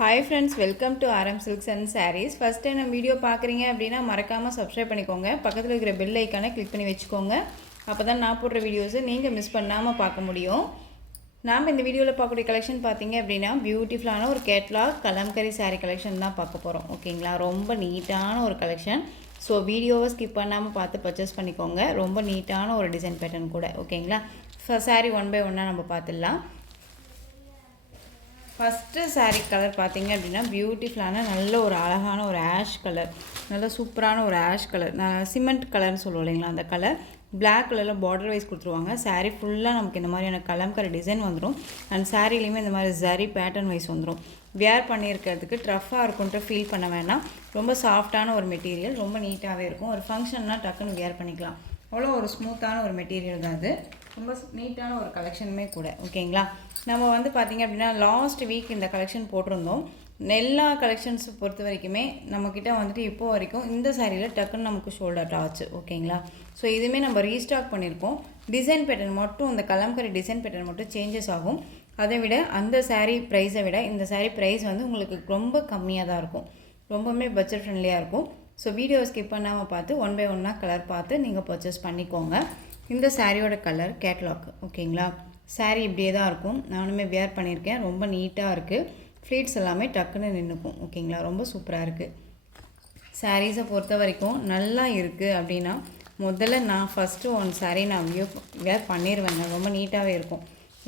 Hi friends, welcome to RM Silks and Sarees. First time நம்ம video பார்க்குறீங்க அப்படின்னா மறக்காமல் சப்ஸ்கிரைப் பண்ணிக்கோங்க. பக்கத்தில் இருக்கிற பெல் ஐக்கானை கிளிக் பண்ணி வச்சுக்கோங்க. அப்போ தான் நான் போடுற வீடியோஸை நீங்கள் மிஸ் பண்ணாமல் பார்க்க முடியும். நாம் இந்த வீடியோவில் பார்க்கக்கூடிய கலெக்ஷன் பார்த்தீங்க அப்படின்னா பியூட்டிஃபுல்லான ஒரு கேட்லாக் கலம்கரி சாரீ கலெக்ஷன் தான் பார்க்க போகிறோம். ஓகேங்களா, ரொம்ப நீட்டான ஒரு கலெக்ஷன். ஸோ வீடியோவை ஸ்கிப் பண்ணாமல் பார்த்து பர்ச்சேஸ் பண்ணிக்கோங்க. ரொம்ப நீட்டான ஒரு டிசைன் பேட்டர்ன் கூட. ஓகேங்களா, சாரீ ஒன் பை ஒன்னாக நம்ம பார்த்துடலாம். ஃபஸ்ட்டு சாரீ கலர் பார்த்திங்க அப்படின்னா பியூட்டிஃபுல்லான நல்ல ஒரு அழகான ஒரு ஆஷ் கலர், நல்ல சூப்பரான ஒரு ஆஷ் கலர், சிமெண்ட் கலர்னு சொல்லுவோம் இல்லைங்களா, அந்த கலர் பிளாக் கலரில் பார்டர் வைஸ் கொடுத்துருவாங்க. சாரீ ஃபுல்லாக நமக்கு இந்த மாதிரியான கலம்கரி டிசைன் வந்துடும். அண்ட் சாரீலையுமே இந்த மாதிரி ஜரி பேட்டர்ன் வைஸ் வந்துடும். வியர் பண்ணியிருக்கிறதுக்கு ட்ரஃபாக இருக்குன்ட்டு ஃபீல் பண்ண வேணாம். ரொம்ப சாஃப்டான ஒரு மெட்டீரியல், ரொம்ப நீட்டாகவே இருக்கும். ஒரு ஃபங்க்ஷன்னால் டக்குன்னு வியர் பண்ணிக்கலாம். அவ்வளோ ஒரு ஸ்மூத்தான ஒரு மெட்டீரியல் தான் அது. ரொம்ப நீட்டான ஒரு கலெக்ஷனுமே கூட. ஓகேங்களா, நம்ம வந்து பார்த்திங்க அப்படின்னா லாஸ்ட் வீக் இந்த கலெக்ஷன் போட்டிருந்தோம். எல்லா கலெக்ஷன்ஸ் பொறுத்த வரைக்குமே நம்மக்கிட்ட வந்துட்டு இப்போது வரைக்கும் இந்த சாரியில் டக்குன்னு நமக்கு ஷோல்டர் ஆச்சு. ஓகேங்களா, ஸோ இதுவுமே நம்ம ரீஸ்டாக் பண்ணியிருக்கோம். டிசைன் பேட்டர்ன் மட்டும், இந்த கலம்கரி டிசைன் பேட்டர்ன் மட்டும் சேஞ்சஸ் ஆகும். அதை விட அந்த சாரீ ப்ரைஸை விட இந்த சாரீ ப்ரைஸ் வந்து உங்களுக்கு ரொம்ப கம்மியாக தான் இருக்கும். ரொம்பவுமே பட்ஜெட் ஃப்ரெண்ட்லியாக இருக்கும். ஸோ வீடியோ ஸ்கிப் பண்ணாமல் பார்த்து ஒன் பை ஒன்னாக கலர் பார்த்து நீங்கள் பர்ச்சேஸ் பண்ணிக்கோங்க. இந்த சாரியோட கலர் கேட்லாக். ஓகேங்களா, சாரீ இப்படியே தான் இருக்கும். நானுமே வியர் பண்ணியிருக்கேன். ரொம்ப நீட்டாக இருக்குது. ஃப்ளீட்ஸ் எல்லாமே டக்குன்னு நின்றுக்கும். ஓகேங்களா, ரொம்ப சூப்பராக இருக்குது. சாரீஸை பொறுத்த வரைக்கும் நல்லா இருக்குது அப்படின்னா முதல்ல நான் ஃபஸ்ட்டு ஒன் சாரீ நான் வியர் பண்ணிடுவேங்க. ரொம்ப நீட்டாகவே இருக்கும்.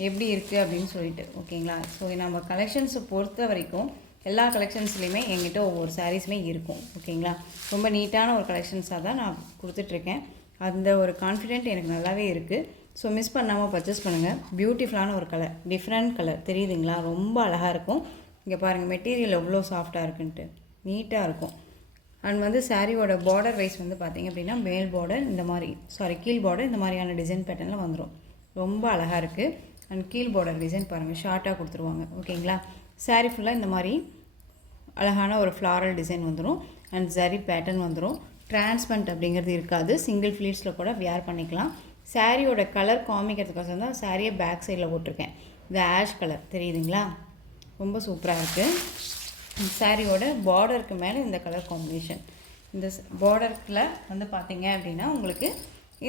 எப்படி இருக்குது அப்படின்னு சொல்லிட்டு. ஓகேங்களா, ஸோ நம்ம கலெக்ஷன்ஸை பொறுத்த வரைக்கும் எல்லா கலெக்ஷன்ஸ்லேயுமே எங்கிட்ட ஒவ்வொரு சாரீஸுமே இருக்கும். ஓகேங்களா, ரொம்ப நீட்டான ஒரு கலெக்ஷன்ஸாக தான் நான் கொடுத்துட்ருக்கேன். அந்த ஒரு கான்ஃபிடென்ட் எனக்கு நல்லாவே இருக்குது. ஸோ மிஸ் பண்ணாமல் பர்ச்சேஸ் பண்ணுங்கள். பியூட்டிஃபுல்லான ஒரு கலர், டிஃப்ரெண்ட் கலர் தெரியுதுங்களா, ரொம்ப அழகாக இருக்கும். இங்கே பாருங்கள் மெட்டீரியல் எவ்வளோ சாஃப்டாக இருக்குன்ட்டு, நீட்டாக இருக்கும். அண்ட் வந்து சாரியோட பார்டர் வைஸ் வந்து பார்த்திங்க அப்படின்னா மேல் பார்டர் இந்த மாதிரி, கீழ் பார்டர் இந்த மாதிரியான டிசைன் பேட்டர்னில் வந்துடும். ரொம்ப அழகாக இருக்குது. அண்ட் கீழ் பார்டர் டிசைன் பாருங்கள், ஷார்ட்டாக கொடுத்துருவாங்க. ஓகேங்களா, சாரீ ஃபுல்லாக இந்த மாதிரி அழகான ஒரு ஃப்ளாரல் டிசைன் வந்துடும். அண்ட் ஜரி பேட்டர்ன் வந்துடும். டிரான்ஸ்பரண்ட் அப்படிங்கிறது இருக்காது. சிங்கிள் ஃப்ளீட்ஸில் கூட வியர் பண்ணிக்கலாம். சாரியோட கலர் காமிக்கிறதுக்கோசரம் தான் சாரியை பேக் சைடில் போட்டிருக்கேன். இது ஆஷ் கலர் தெரியுதுங்களா, ரொம்ப சூப்பராக இருக்குது. சாரியோட பார்டருக்கு மேலே இந்த கலர் காம்பினேஷன். இந்த பார்டருக்குள்ள வந்து பார்த்திங்க அப்படின்னா உங்களுக்கு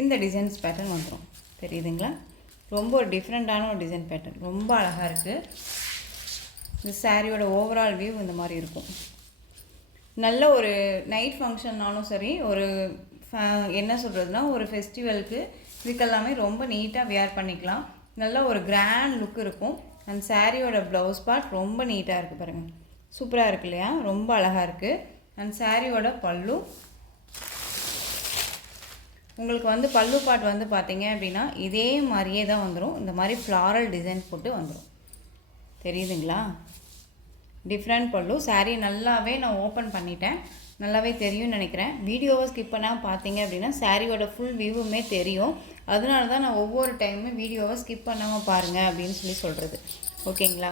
இந்த டிசைன்ஸ் பேட்டர்ன் வந்துடும். தெரியுதுங்களா, ரொம்ப ஒரு டிஃப்ரெண்ட்டான ஒரு டிசைன் பேட்டர்ன், ரொம்ப அழகாக இருக்குது. இந்த சாரியோட ஓவரால் வியூ இந்த மாதிரி இருக்கும். நல்ல ஒரு நைட் ஃபங்க்ஷன்னாலும் சரி, ஒரு என்ன சொல்கிறதுனா ஒரு ஃபெஸ்டிவலுக்கு இதுக்கெல்லாமே ரொம்ப நீட்டாக வியர் பண்ணிக்கலாம். நல்ல ஒரு கிராண்ட் லுக் இருக்கும். அண்ட் சாரியோட ப்ளவுஸ் பார்ட் ரொம்ப நீட்டாக இருக்குது பாருங்கள், சூப்பராக இருக்கு இல்லையா, ரொம்ப அழகாக இருக்குது. அண்ட் சாரியோட பல்லு, உங்களுக்கு வந்து பல்லு பார்ட் வந்து பார்த்திங்க அப்படின்னா இதே மாதிரியே தான் வந்துடும். இந்த மாதிரி ஃப்ளாரல் டிசைன் போட்டு வந்துடும். தெரியுதுங்களா, டிஃப்ரெண்ட் பல்லு. சாரீ நல்லாவே நான் ஓப்பன் பண்ணிட்டேன், நல்லாவே தெரியும்னு நினைக்கிறேன். வீடியோவை ஸ்கிப் பண்ணால் பார்த்தீங்க அப்படின்னா சாரியோட ஃபுல் வியூவுமே தெரியும். அதனால தான் நான் ஒவ்வொரு டைமுமே வீடியோவை ஸ்கிப் பண்ணாமல் பாருங்கள் அப்படின்னு சொல்கிறது. ஓகேங்களா,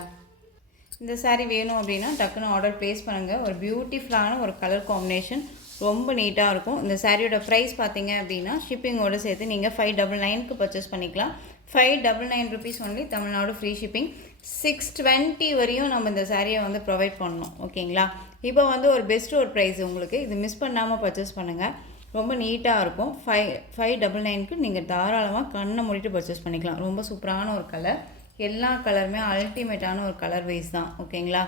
இந்த சாரீ வேணும் அப்படின்னா டக்குன்னு ஆர்டர் ப்ளேஸ் பண்ணுங்கள். ஒரு பியூட்டிஃபுல்லான ஒரு கலர் காம்பினேஷன், ரொம்ப நீட்டாக இருக்கும். இந்த சாரியோட ப்ரைஸ் பார்த்தீங்க அப்படின்னா ஷிப்பிங்கோடு சேர்த்து நீங்கள் 599க்கு பர்ச்சேஸ் பண்ணிக்கலாம். 599 rupees only, Tamil Nadu free shipping. 620 வரையும் நம்ம இந்த சாரியை வந்து ப்ரொவைட் பண்ணணும். ஓகேங்களா, இப்போ வந்து ஒரு பெஸ்ட் ஒரு ப்ரைஸ் உங்களுக்கு. இது மிஸ் பண்ணாமல் பர்ச்சேஸ் பண்ணுங்கள். ரொம்ப நீட்டாக இருக்கும். 599க்கு நீங்கள் தாராளமாக கண்ணை மூடிட்டு பர்ச்சேஸ் பண்ணிக்கலாம். ரொம்ப சூப்பரான ஒரு கலர், எல்லா கலருமே அல்டிமேட்டான ஒரு கலர் வைஸ் தான். ஓகேங்களா,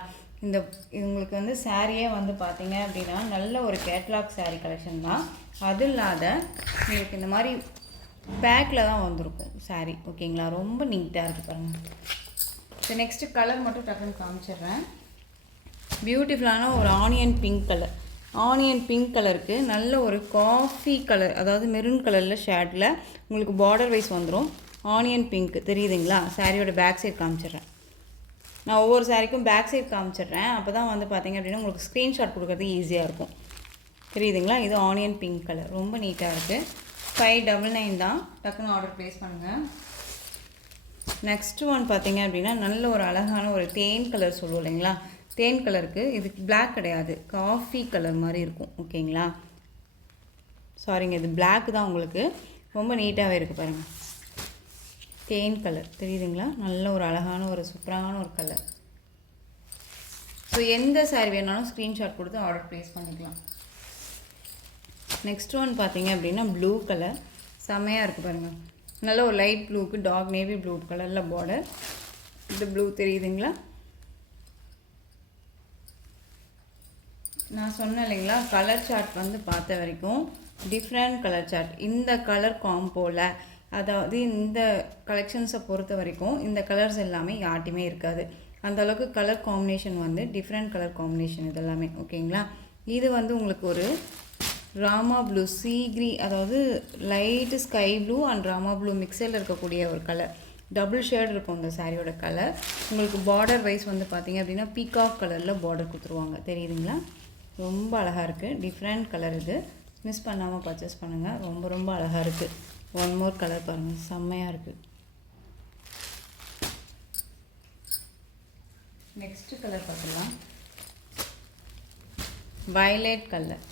இந்த உங்களுக்கு வந்து சாரியே வந்து பார்த்திங்க அப்படின்னா நல்ல ஒரு கேட்லாக் சாரீ கலெக்ஷன் தான். அது இல்லாத உங்களுக்கு இந்த மாதிரி பேக்கில் தான் வந்திருக்கும் சாரீ. ஓகேங்களா, ரொம்ப நீட்டாக இருக்குது பாருங்கள். ஸோ நெக்ஸ்ட்டு கலர் மட்டும் டக்குன்னு காமிச்சிடுறேன். பியூட்டிஃபுல்லான ஒரு onion pink colour. Onion pink கலருக்கு நல்ல ஒரு காஃபி கலர், அதாவது மெரூன் கலரில் ஷேடில் உங்களுக்கு பார்டர் வைஸ் வந்துடும். ஆனியன் பிங்க் தெரியுதுங்களா. சாரியோட பேக் சைட் காமிச்சிடுறேன். நான் ஒவ்வொரு சாரிக்கும் பேக் சைட் காமிச்சிடுறேன். அப்போ தான் வந்து பார்த்திங்க அப்படின்னா உங்களுக்கு ஸ்க்ரீன்ஷாட் கொடுக்குறது ஈஸியாக இருக்கும். தெரியுதுங்களா, இது ஆனியன் பிங்க் கலர், ரொம்ப நீட்டாக இருக்குது. 599 தான், டக்குன்னு ஆர்டர் ப்ளேஸ் பண்ணுங்கள். நெக்ஸ்ட் ஒன் பார்த்திங்க அப்படின்னா நல்ல ஒரு அழகான ஒரு தேன் கலர் சொல்லுவோம் இல்லைங்களா, தேன் கலருக்கு இது பிளாக் கிடையாது, காஃபி கலர் மாதிரி இருக்கும். ஓகேங்களா, சாரிங்க, இது பிளாக் தான். உங்களுக்கு ரொம்ப நீட்டாகவே இருக்குது பாருங்கள். தேன் கலர் தெரியுதுங்களா, நல்ல ஒரு அழகான ஒரு சூப்பரான ஒரு கலர். ஸோ எந்த saree வேணாலும் ஸ்க்ரீன்ஷாட் கொடுத்து ஆர்டர் ப்ளேஸ் பண்ணிக்கலாம். நெக்ஸ்ட் ஒன் பார்த்தீங்க அப்படின்னா ப்ளூ கலர் செம்மையாக இருக்குது பாருங்கள். நல்ல ஒரு லைட் ப்ளூக்கு டார்க் நேவி ப்ளூ கலரில் பார்டர். இந்த ப்ளூ தெரியுதுங்களா? நான் சொன்னேன் இல்லைங்களா, கலர் சார்ட் வந்து பார்த்த வரைக்கும் டிஃப்ரெண்ட் கலர் சார்ட். இந்த கலர் காம்போவில், அதாவது இந்த கலெக்ஷன்ஸை பொறுத்த வரைக்கும் இந்த கலர்ஸ் எல்லாமே யார்ட்டையுமே இருக்காது. அந்தளவுக்கு கலர் காம்பினேஷன் வந்து டிஃப்ரெண்ட் கலர் காம்பினேஷன் இதெல்லாமே. ஓகேங்களா? இது வந்து உங்களுக்கு ஒரு ராமா ப்ளூ அதாவது light sky blue and Rama blue மிக்சரில் இருக்கக்கூடிய ஒரு கலர். டபுள் ஷேட் இருக்கும் இந்த சாரியோட கலர். உங்களுக்கு பார்டர் வைஸ் வந்து பார்த்திங்க அப்படின்னா பீகாக் கலரில் பார்டர் கொடுத்துருவாங்க. தெரியுதுங்களா? ரொம்ப அழகாக இருக்குது. டிஃப்ரெண்ட் கலர் இது. மிஸ் பண்ணாமல் பர்ச்சேஸ் பண்ணுங்கள். ரொம்ப ரொம்ப அழகாக இருக்குது. ஒன் மோர் கலர் பாருங்கள், செம்மையாக இருக்குது. நெக்ஸ்ட் கலர் பார்த்துக்கலாம். வயலட் கலர்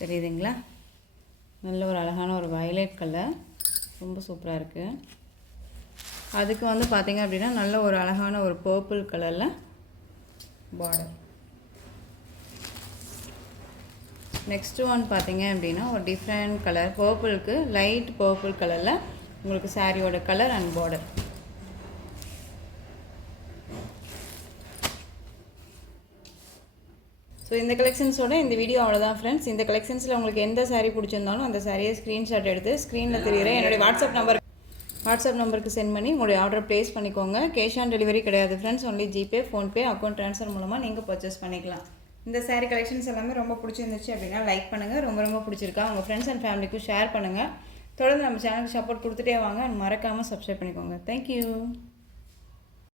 தெரியுதுங்களா? நல்ல ஒரு அழகான ஒரு வயலட் கலர், ரொம்ப சூப்பராக இருக்குது. அதுக்கு வந்து பார்த்திங்க அப்படின்னா நல்ல ஒரு அழகான ஒரு பர்பிள் கலரில் பார்டர். நெக்ஸ்ட்டு ஒன் பார்த்திங்க அப்படின்னா ஒரு டிஃப்ரெண்ட் கலர் பர்பிளுக்கு லைட் பர்பிள் கலரில் உங்களுக்கு சாரியோட கலர் அண்ட் பார்டர். ஸோ இந்த கலெக்ஷன்ஸோட இந்த வீடியோ அவ்வளோதான் ஃப்ரெண்ட்ஸ். இந்த கலெக்ஷன்ஸில் உங்களுக்கு எந்த சாரீ பிடிச்சிருந்தாலும் அந்த சாரியை ஸ்க்ரீன்ஷாட் எடுத்து ஸ்க்ரீனில் தெரியுற என்னுடைய வாட்ஸ்அப் நம்பருக்கு சென்ட் பண்ணி உங்களுடைய ஆர்டர் ப்ளேஸ் பண்ணிக்கோங்க. கேஷ் ஆன் டெலிவரி கிடையாது friends. Only GPay, PhonePe, account transfer மூலமாக நீங்கள் பர்ச்சேஸ் பண்ணிக்கலாம். இந்த சாரீ கலெக்ஷன்ஸ் எல்லாமே ரொம்ப பிடிச்சிருந்துச்சு அப்படின்னா லைக் பண்ணுங்கள். ரொம்ப ரொம்ப பிடிச்சிருக்கா உங்கள் ஃப்ரெண்ட்ஸ் அண்ட் ஃபேமிலிக்கும் ஷேர் பண்ணுங்கள். தொடர்ந்து நம்ம சேனலுக்கு சப்போர்ட் கொடுத்துட்டே வாங்க. மறக்காமல் சப்ஸ்கிரைப் பண்ணிக்கோங்க. தேங்க்யூ.